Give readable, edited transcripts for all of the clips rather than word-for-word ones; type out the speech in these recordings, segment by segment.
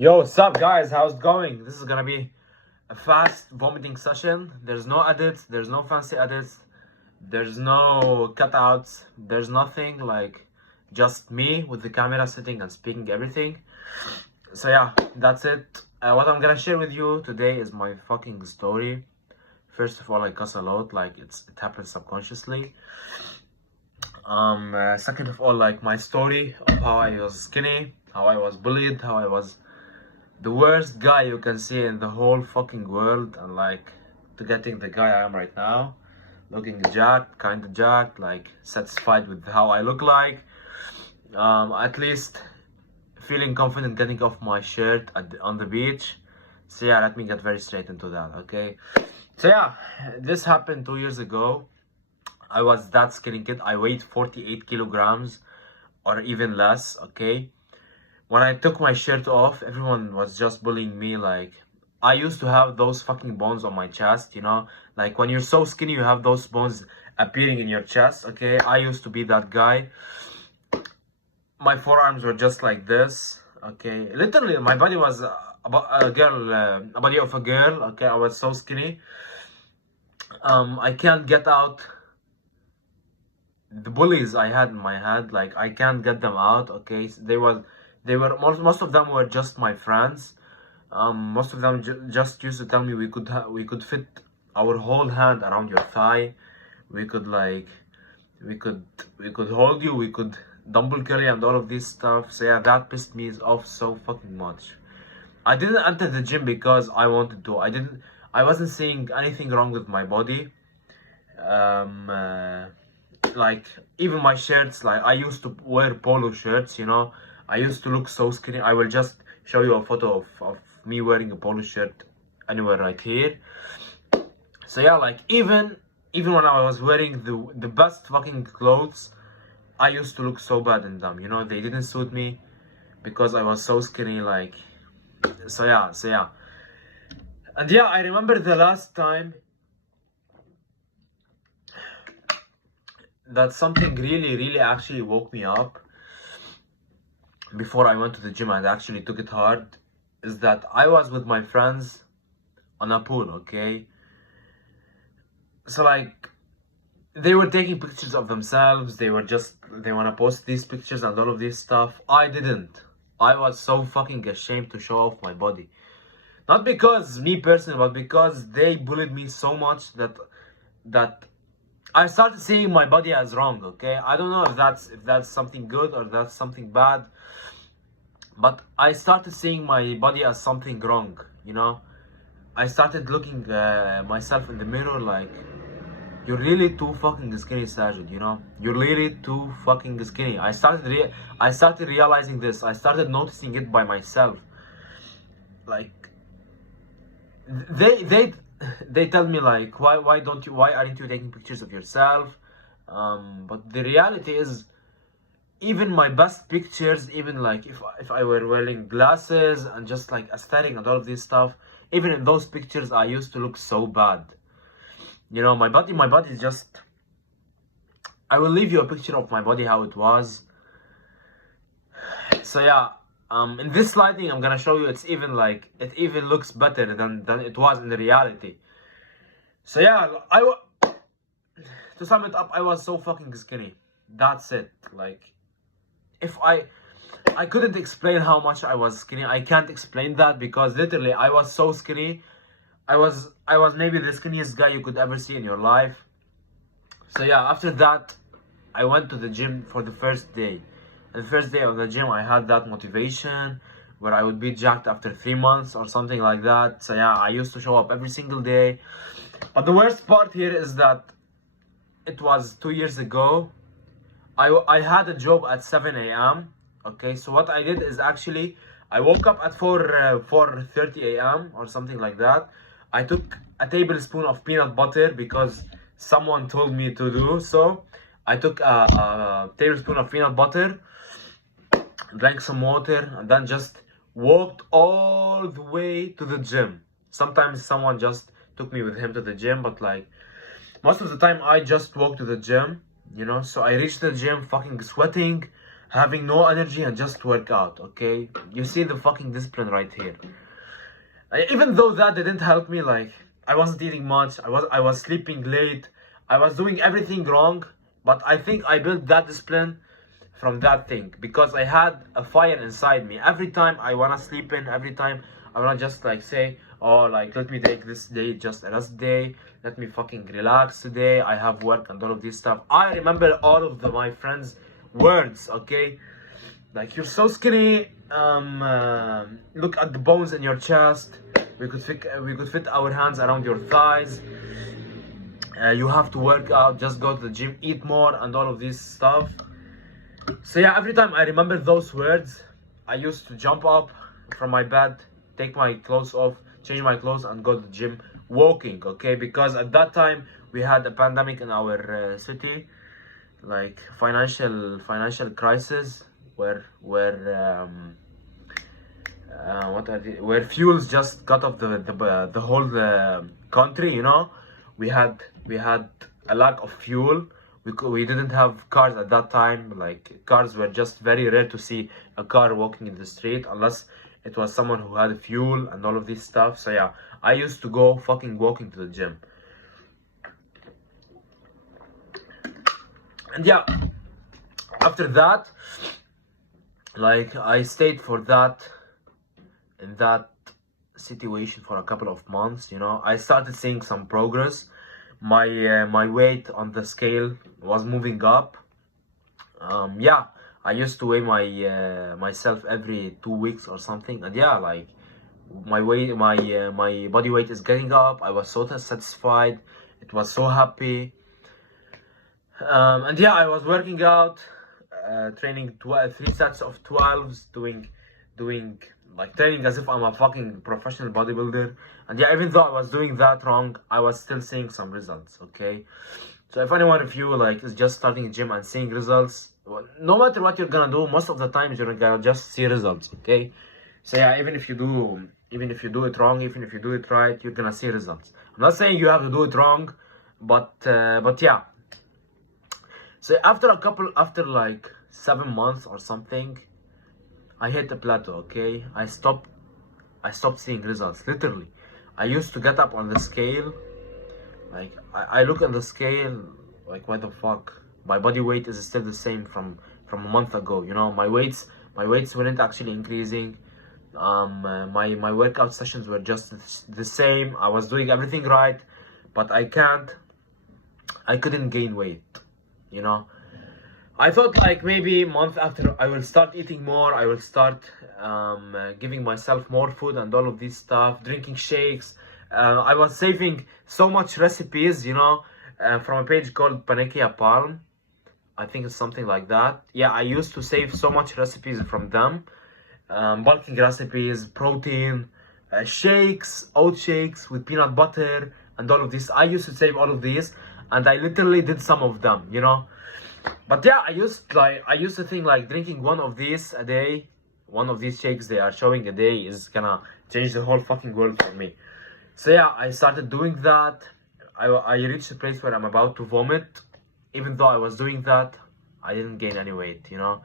Yo, what's up, guys? How's it going? This is gonna be a fast vomiting session. There's no edits, there's no fancy edits, there's no cutouts, there's nothing, like just me with the camera sitting and speaking everything. So yeah, that's it. What I'm gonna share with you today is my fucking story. First of all, I cuss a lot, like it happens subconsciously. Second of all, like my story of how I was skinny, how I was bullied, how I was the worst guy you can see in the whole fucking world, and like to getting the guy I am right now, looking jacked, kind of jacked, like satisfied with how I look like, at least feeling confident getting off my shirt on the beach. So yeah, let me get very straight into that, okay? So yeah, this happened 2 years ago. I was that skinny kid. I weighed 48 kilograms or even less, okay? When I took my shirt off, everyone was just bullying me. Like, I used to have those fucking bones on my chest, you know? Like, when you're so skinny, you have those bones appearing in your chest, okay? I used to be that guy. My forearms were just like this, okay? Literally, my body was a body of a girl, okay? I was so skinny. I can't get out the bullies I had in my head. Like, I can't get them out, okay? Most of them were just my friends. Most of them just used to tell me we could fit our whole hand around your thigh. We could hold you. We could dumbbell curl you and all of this stuff. So yeah, that pissed me off so fucking much. I didn't enter the gym because I wanted to. I wasn't seeing anything wrong with my body. Like even my shirts, like I used to wear polo shirts, you know. I used to look so skinny. I will just show you a photo of me wearing a polo shirt anywhere right here. So yeah, like even when I was wearing the best fucking clothes, I used to look so bad in them, you know. They didn't suit me because I was so skinny, like. So yeah. And yeah, I remember the last time that something really actually woke me up before I went to the gym and actually took it hard, is that I was with my friends on a pool, okay? So like, they were taking pictures of themselves, they want to post these pictures and all of this stuff. I didn't. I was so fucking ashamed to show off my body. Not because me personally, but because they bullied me so much that I started seeing my body as wrong, okay? I don't know if that's something good or that's something bad, but I started seeing my body as something wrong, you know? I started looking myself in the mirror like, you're really too fucking skinny, Sajid, you know? You're really too fucking skinny. I started realizing this. I started noticing it by myself. Like, they tell me like, why aren't you taking pictures of yourself? But the reality is, even my best pictures, even like if I were wearing glasses and just like aesthetic and all of this stuff, even in those pictures I used to look so bad. You know, my body is just, I will leave you a picture of my body how it was. So yeah, in this lighting I'm gonna show you it even looks better than it was in the reality. So yeah, to sum it up, I was so fucking skinny. That's it. Like, if I couldn't explain how much I was skinny. I can't explain that because literally I was so skinny. I was maybe the skinniest guy you could ever see in your life. So yeah, after that I went to the gym for the first day. And the first day of the gym I had that motivation where I would be jacked after 3 months or something like that. So yeah, I used to show up every single day. But the worst part here is that it was 2 years ago. I had a job at 7 a.m. Okay, so what I did is actually I woke up at 4:30 a.m. or something like that. I took a tablespoon of peanut butter because someone told me to do so. I took a tablespoon of peanut butter, drank some water, and then just walked all the way to the gym. Sometimes someone just took me with him to the gym, but like most of the time I just walked to the gym, you know. So I reached the gym fucking sweating, having no energy and just work out. Okay, you see the fucking discipline right here. Even though that didn't help me, like I wasn't eating much, I was sleeping late, I was doing everything wrong, but I think I built that discipline from that thing because I had a fire inside me. Every time I wanna sleep in, every time I wanna just like say, oh, like let me take this day just a rest day, let me fucking relax today, I have work and all of this stuff. I remember all of my friends' words, okay? Like, you're so skinny, look at the bones in your chest, we could fit our hands around your thighs, you have to work out, just go to the gym, eat more, and all of this stuff. So yeah, every time I remember those words, I used to jump up from my bed, take my clothes off, change my clothes, and go to the gym walking, okay? Because at that time we had a pandemic in our city, like financial crisis, where where fuels just cut off the whole country, you know. We had a lack of fuel. We didn't have cars at that time. Like, cars were just very rare to see a car walking in the street unless it was someone who had fuel and all of this stuff. So yeah, I used to go fucking walking to the gym. And yeah, after that, like, I stayed in that situation for a couple of months, you know. I started seeing some progress. My weight on the scale was moving up. Yeah, I used to weigh myself every 2 weeks or something, and yeah, like, my body weight is getting up. I was so satisfied. It was so happy. And yeah, I was working out, training 3 sets of 12s, doing like training as if I'm a fucking professional bodybuilder. And yeah, even though I was doing that wrong, I was still seeing some results, okay? So if anyone of you like is just starting a gym and seeing results, well, no matter what you're gonna do, most of the times you're gonna just see results, okay? So yeah, even if you do it wrong, even if you do it right, you're gonna see results. I'm not saying you have to do it wrong, but yeah. So after like 7 months or something, I hit a plateau, okay? I stopped seeing results, literally. I used to get up on the scale, like, I look on the scale, like, what the fuck? My body weight is still the same from a month ago, you know? My weights weren't actually increasing. My workout sessions were just the same. I was doing everything right, but I couldn't gain weight, you know. I thought like maybe a month after I will start eating more, I will start giving myself more food and all of this stuff, drinking shakes. I was saving so much recipes, you know, from a page called Panikia Palm. I think it's something like that. Yeah, I used to save so much recipes from them. Bulking recipes, protein, shakes, oat shakes with peanut butter and all of this. I used to save all of these, and I literally did some of them, you know. But yeah, I used to think like drinking one of these a day, one of these shakes they are showing a day, is gonna change the whole fucking world for me. So yeah, I started doing that. I reached a place where I'm about to vomit. Even though I was doing that, I didn't gain any weight, you know.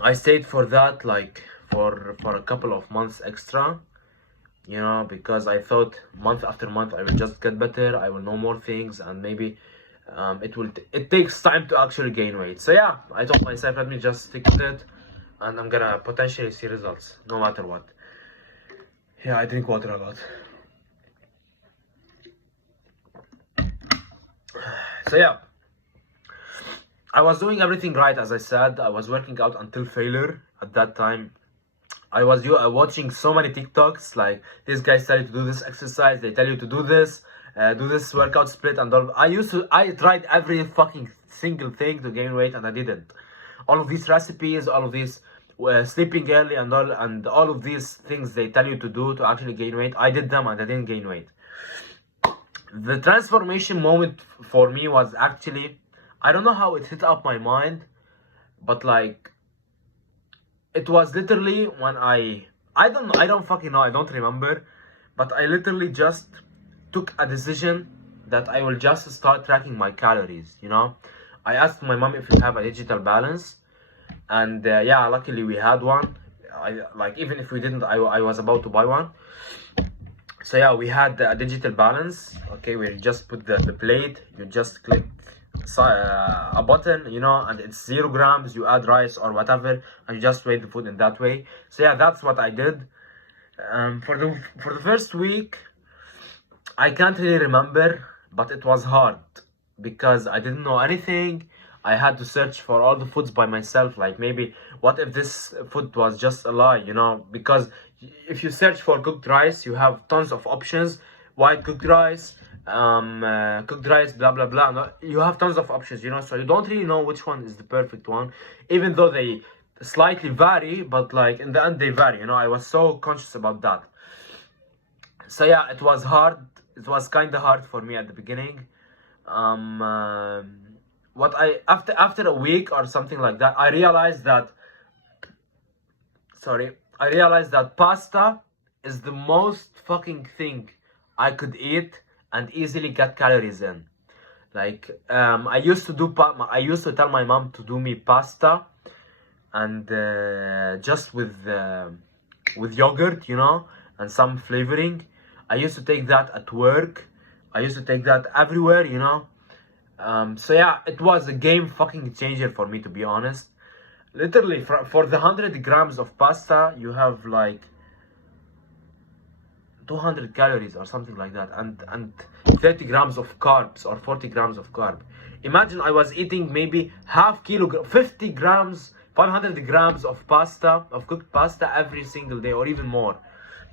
I stayed for that, like, for a couple of months extra, you know, because I thought month after month I will just get better, I will know more things, and maybe it takes time to actually gain weight. So yeah, I told myself, let me just stick with it, and I'm gonna potentially see results no matter what. Yeah, I drink water a lot. So yeah, I was doing everything right, as I said. I was working out until failure at that time. I was watching so many TikToks, like, these guys tell you to do this exercise, they tell you to do this workout split and all. I tried every fucking single thing to gain weight, and I didn't. All of these recipes, all of these sleeping early and all of these things they tell you to do to actually gain weight, I did them and I didn't gain weight. The transformation moment for me was actually, I don't know how it hit up my mind, but like, it was literally when I don't fucking know, I don't remember, but I literally just took a decision that I will just start tracking my calories, you know. I asked my mom if we have a digital balance, and yeah, luckily we had one. Like even if we didn't, I was about to buy one. So yeah, we had a digital balance. Okay, we just put the plate, you just click a button, you know, and it's 0 grams. You add rice or whatever, and you just weigh the food in that way. So yeah, that's what I did. For the first week, I can't really remember, but it was hard because I didn't know anything. I had to search for all the foods by myself. Like maybe what if this food was just a lie, you know? Because if you search for cooked rice, you have tons of options. White cooked rice, cooked rice, blah blah blah. No, you have tons of options, you know. So you don't really know which one is the perfect one, even though they slightly vary. But like in the end, they vary. You know, I was so conscious about that. So yeah, it was hard. It was kind of hard for me at the beginning. Um, uh, what I after a week or something like that, I realized that I realized that pasta is the most fucking thing I could eat and easily get calories in. Like I used to I used to tell my mom to do me pasta and just with yogurt, you know, and some flavoring. I used to take that at work. I used to take that everywhere, you know. So yeah, it was a game fucking changer for me, to be honest. Literally, for the 100 grams of pasta, you have like 200 calories or something like that, and 30 grams of carbs or 40 grams of carb. Imagine I was eating maybe half kilogram, 50 grams, 500 grams of pasta, of cooked pasta every single day, or even more,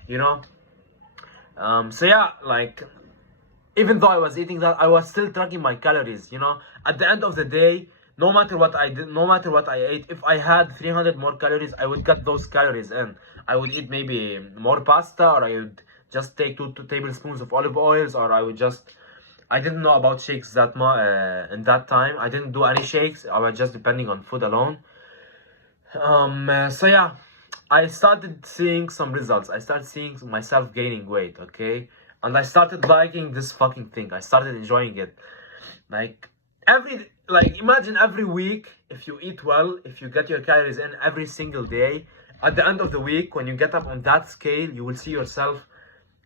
you know. So yeah, like even though I was eating that, I was still tracking my calories, you know. At the end of the day, no matter what I did, no matter what I ate, if I had 300 more calories, I would get those calories in. I would eat maybe more pasta, or I would just take two tablespoons of olive oils, or I would just, I didn't know about shakes that much in that time. I didn't do any shakes. I was just depending on food alone. So yeah, I started seeing some results. I started seeing myself gaining weight, okay? And I started liking this fucking thing. I started enjoying it. Like imagine every week, if you eat well, if you get your calories in every single day, at the end of the week, when you get up on that scale, you will see yourself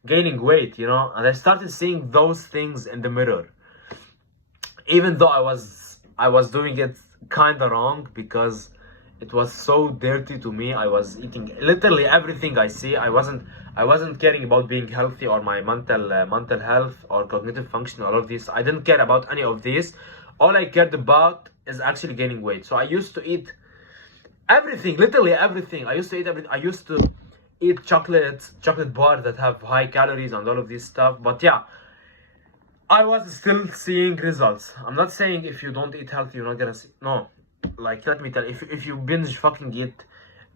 gaining weight, you know. And I started seeing those things in the mirror, even though I was doing it kind of wrong because it was so dirty to me. I was eating literally everything I see. I wasn't caring about being healthy or my mental health or cognitive function, all of these. I didn't care about any of these. All I cared about is actually gaining weight. So I used to eat everything, literally everything. I used to eat everything. I used to eat chocolate bars that have high calories and all of this stuff. But yeah, I was still seeing results. I'm not saying if you don't eat healthy, you're not gonna see. No, like let me tell you, if you binge fucking eat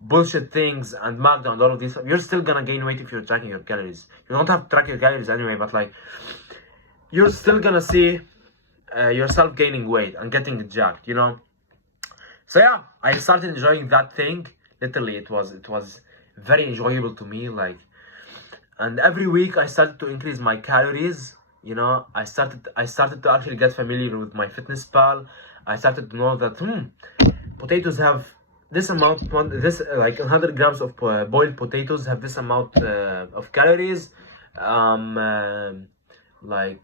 bullshit things and McDonald's and all of this, you're still gonna gain weight if you're tracking your calories. You don't have to track your calories anyway, but like you're still gonna see yourself gaining weight and getting jacked, you know. So yeah, I started enjoying that thing. Literally, it was very enjoyable to me. Like, and every week I started to increase my calories. You know, I started to actually get familiar with my fitness pal. I started to know that potatoes have this amount, this like 100 grams of boiled potatoes have this amount of calories. Like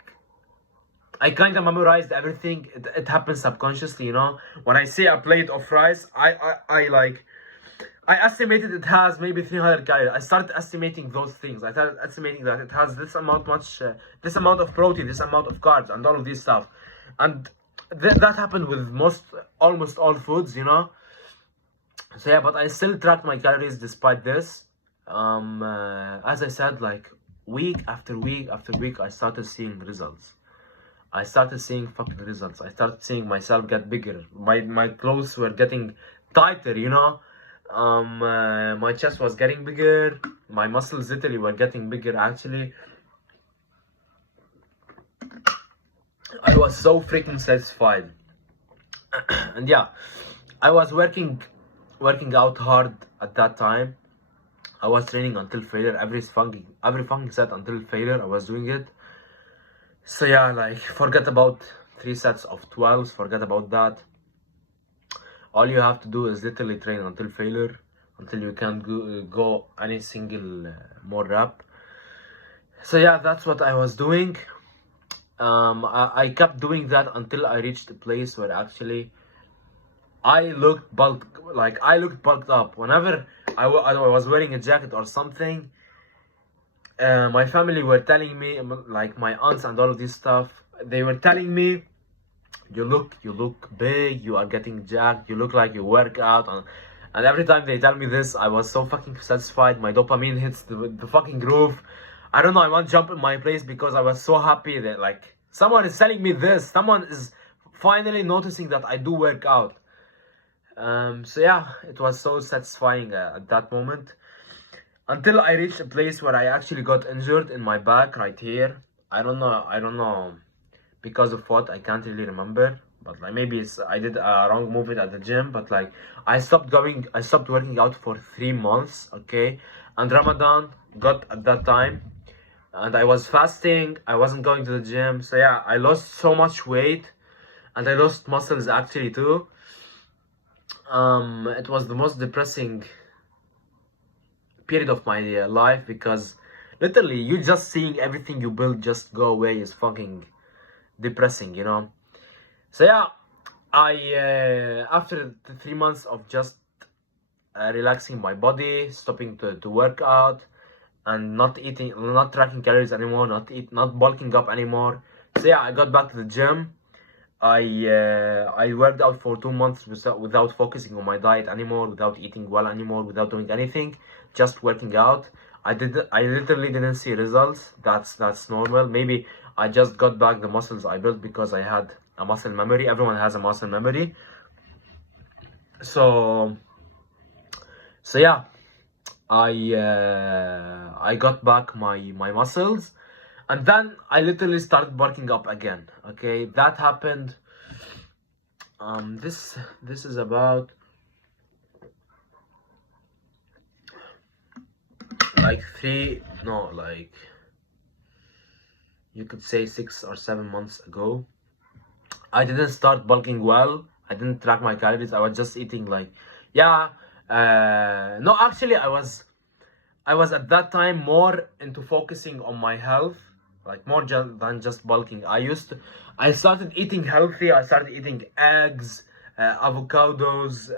I kind of memorized everything. It happens subconsciously, you know. When I see a plate of rice, I estimated it has maybe 300 calories. I started estimating those things. I started estimating that it has this amount this amount of protein, this amount of carbs, and all of this stuff. And that happened with almost all foods, you know. So yeah, but I still tracked my calories despite this. As I said, like week after week after week, I started seeing results. I started seeing fucking results. I started seeing myself get bigger. My clothes were getting tighter, you know. My chest was getting bigger. My muscles literally were getting bigger. Actually, I was so freaking satisfied. And yeah, I was working out hard at that time. I was training until failure. Every fucking set until failure. I was doing it. So yeah, like forget about 3 sets of 12. Forget about that. All you have to do is literally train until failure, until you can't go any single more rep. So yeah, that's what I was doing. I kept doing that until I reached a place where actually I looked bulked up. Whenever I was wearing a jacket or something, my family were telling me, like my aunts and all of this stuff, they were telling me, you look big, you are getting jacked, you look like you work out. And every time they tell me this, I was so fucking satisfied. My dopamine hits the fucking roof. I don't know, I want to jump in my place because I was so happy that like someone is telling me this, someone is finally noticing that I do work out. So yeah, it was so satisfying at that moment, until I reached a place where I actually got injured in my back right here. I don't know because of what, I can't really remember, but like maybe it's I did a wrong movement at the gym. But like I stopped working out for 3 months, okay, and Ramadan got at that time, and I was fasting, I wasn't going to the gym. So yeah, I lost so much weight, and I lost muscles actually too. It was the most depressing period of my life, because literally you just seeing everything you build just go away is fucking depressing, you know. So yeah, I after the 3 months of just relaxing my body, stopping to work out, and not tracking calories anymore, not bulking up anymore. So yeah, I got back to the gym. I worked out for 2 months without focusing on my diet anymore, without eating well anymore, without doing anything, just working out. I literally didn't see results. That's normal. Maybe I just got back the muscles I built because I had a muscle memory. Everyone has a muscle memory. So yeah, I got back my muscles, and then I literally started bulking up again. Okay, that happened. This is about like you could say 6 or 7 months ago. I didn't start bulking well. I didn't track my calories. I was just eating like, yeah. No, actually, I was at that time more into focusing on my health, like more than just bulking. I started eating healthy. I started eating eggs, avocados,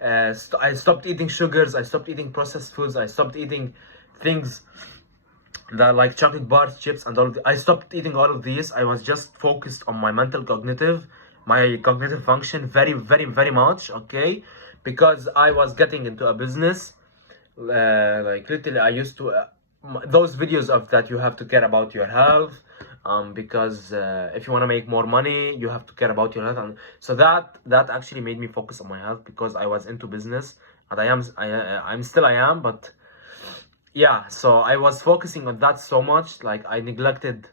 I stopped eating sugars. I stopped eating processed foods. I stopped eating things that like chocolate bars, chips, and I stopped eating all of these. I was just focused on my my cognitive function very, very, very much, okay? Because I was getting into a business. Like literally, I used to those videos of that you have to care about your health, because if you want to make more money, you have to care about your health, and so that actually made me focus on my health, because I was into business, and I am, but yeah, so I was focusing on that so much, like I neglected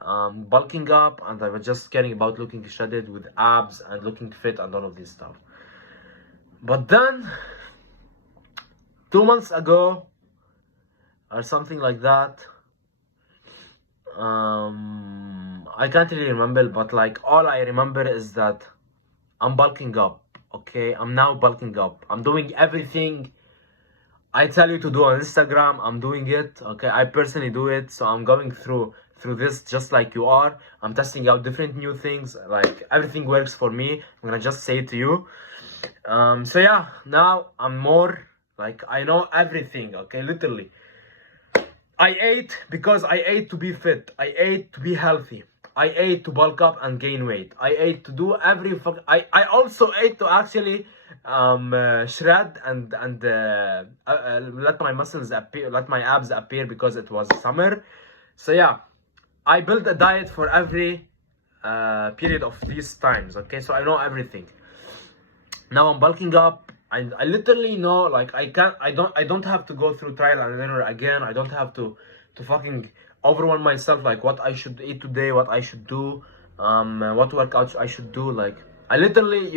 bulking up, and I was just caring about looking shredded with abs and looking fit and all of this stuff. But then 2 months ago or something like that, I can't really remember, but like all I remember is that I'm bulking up. Okay, I'm now bulking up. I'm doing everything I tell you to do on Instagram. I'm doing it. Okay, I personally do it. So I'm going through this just like you are. I'm testing out different new things. Like everything works for me. I'm gonna just say it to you. So yeah, now I'm more like I know everything. Okay, literally. I ate because I ate to be fit. I ate to be healthy. I ate to bulk up and gain weight. I ate to do I also ate to actually shred and let my muscles appear, let my abs appear, because it was summer. So yeah, I built a diet for every period of these times. Okay, so I know everything. Now I'm bulking up. I literally know, like I don't have to go through trial and error again. I don't have to fucking overwhelm myself, like what I should eat today, what I should do, what workouts I should do. Like I literally,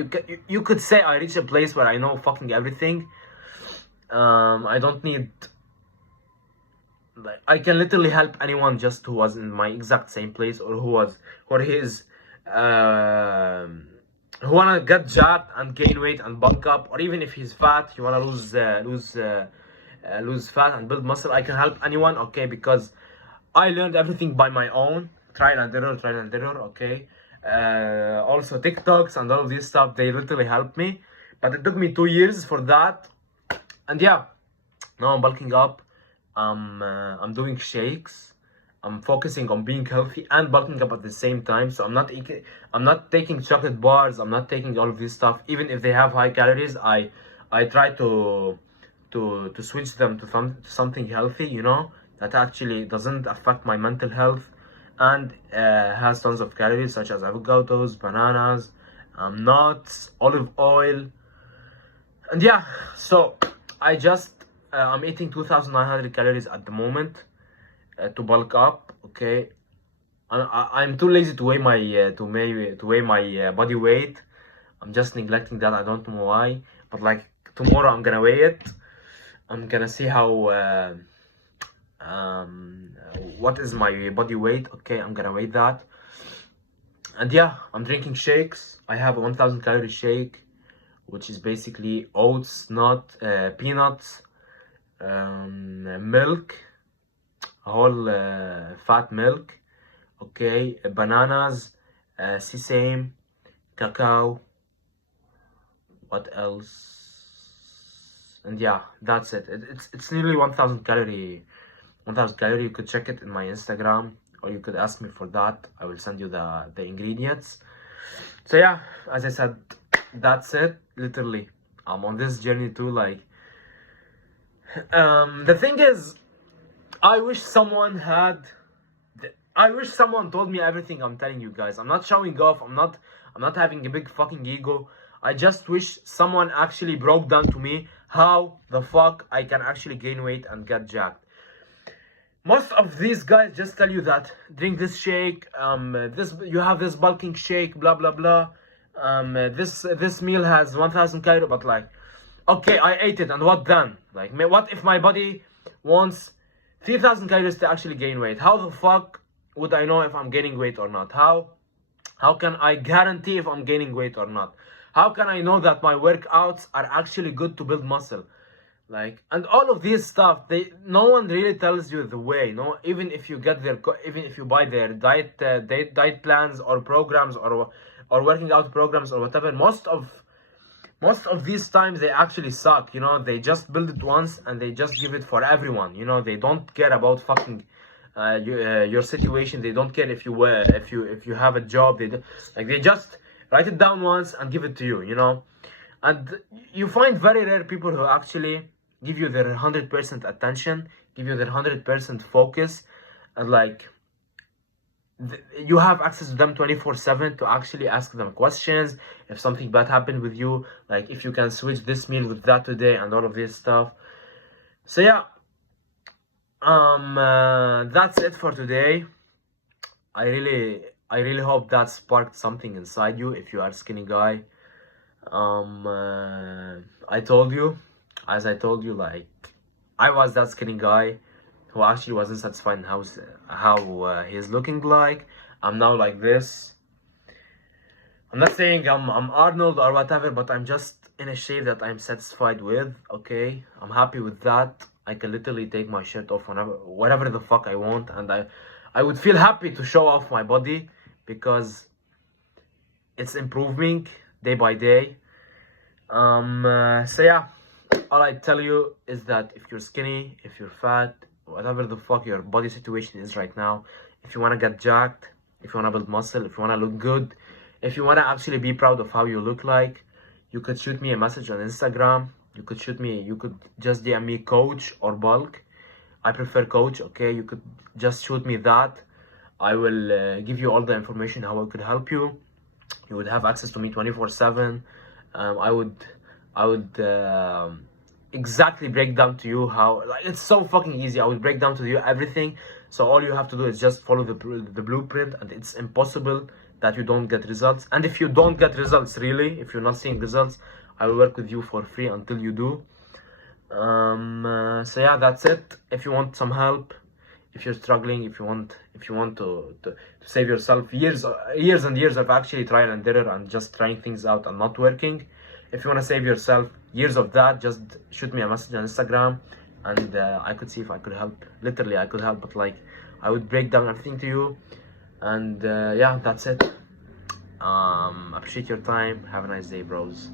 you could say I reached a place where I know fucking everything. I don't need, like I can literally help anyone just who was in my exact same place, or who is who wanna get jacked and gain weight and bulk up, or even if he's fat, you wanna lose fat and build muscle, I can help anyone, okay? Because I learned everything by my own, trial and error, okay? Also TikToks and all of this stuff, they literally helped me, but it took me 2 years for that. And yeah, now I'm bulking up. I'm doing shakes. I'm focusing on being healthy and bulking up at the same time. So I'm not taking chocolate bars. I'm not taking all of this stuff. Even if they have high calories, I try to switch them to something healthy, you know, that actually doesn't affect my mental health and has tons of calories, such as avocados, bananas, nuts, olive oil. And yeah, so I'm eating 2,900 calories at the moment to bulk up, okay? I'm too lazy to weigh my body weight. I'm just neglecting that. I don't know why, but like tomorrow I'm gonna weigh it. I'm gonna see how what is my body weight. Okay, I'm gonna weigh that. And yeah, I'm drinking shakes. I have a 1,000 calorie shake, which is basically oats, peanuts, milk, whole fat milk, okay, bananas, sesame, cacao, what else? And yeah, that's it. It's nearly 1,000 calorie. 1,000 calorie. You could check it in my Instagram, or you could ask me for that. I will send you the ingredients. So yeah, as I said, that's it. Literally, I'm on this journey too. Like, the thing is, I wish someone told me everything I'm telling you guys. I'm not showing off. I'm not having a big fucking ego. I just wish someone actually broke down to me how the fuck I can actually gain weight and get jacked. Most of these guys just tell you that drink this shake, you have this bulking shake, blah blah blah. This meal has 1,000 calories, but like, okay, I ate it, and what then? Like, what if my body wants 3,000 calories to actually gain weight? How the fuck would I know if I'm gaining weight or not? How can I guarantee if I'm gaining weight or not? How can I know that my workouts are actually good to build muscle? Like, and all of this stuff, no one really tells you the way. No, even if you buy their diet plans or programs or working out programs or whatever, most of these times they actually suck. You know, they just build it once and they just give it for everyone. You know, they don't care about fucking your situation. They don't care if you have a job. They just write it down once and give it to you. You know, and you find very rare people who actually give you their 100% attention, give you their 100% focus, and like you have access to them 24/7 to actually ask them questions if something bad happened with you, like if you can switch this meal with that today and all of this stuff. So yeah, that's it for today. I really hope that sparked something inside you if you are a skinny guy. As I told you, like, I was that skinny guy who actually wasn't satisfied in how he's looking like. I'm now like this. I'm not saying I'm Arnold or whatever, but I'm just in a shape that I'm satisfied with, okay? I'm happy with that. I can literally take my shirt off whatever the fuck I want, and I would feel happy to show off my body because it's improving day by day. So yeah, all I tell you is that if you're skinny, if you're fat, whatever the fuck your body situation is right now, if you want to get jacked, if you want to build muscle, if you want to look good, if you want to actually be proud of how you look like, you could shoot me a message on Instagram. You could just DM me coach or bulk. I prefer coach, okay? You could just shoot me that. I will give you all the information how I could help you. You would have access to me 24/7. I would exactly break down to you how, like, it's so fucking easy. I would break down to you everything. So all you have to do is just follow the blueprint, and it's impossible that you don't get results. And if you don't get results, really, if you're not seeing results, I will work with you for free until you do. So yeah, that's it. If you want some help, if you're struggling, if you want to save yourself, years and years of actually trial and error and just trying things out and not working, if you want to save yourself years of that, just shoot me a message on Instagram, and I could see if I could help. Literally, I could help, but like I would break down everything to you. And yeah, that's it. Appreciate your time. Have a nice day, bros.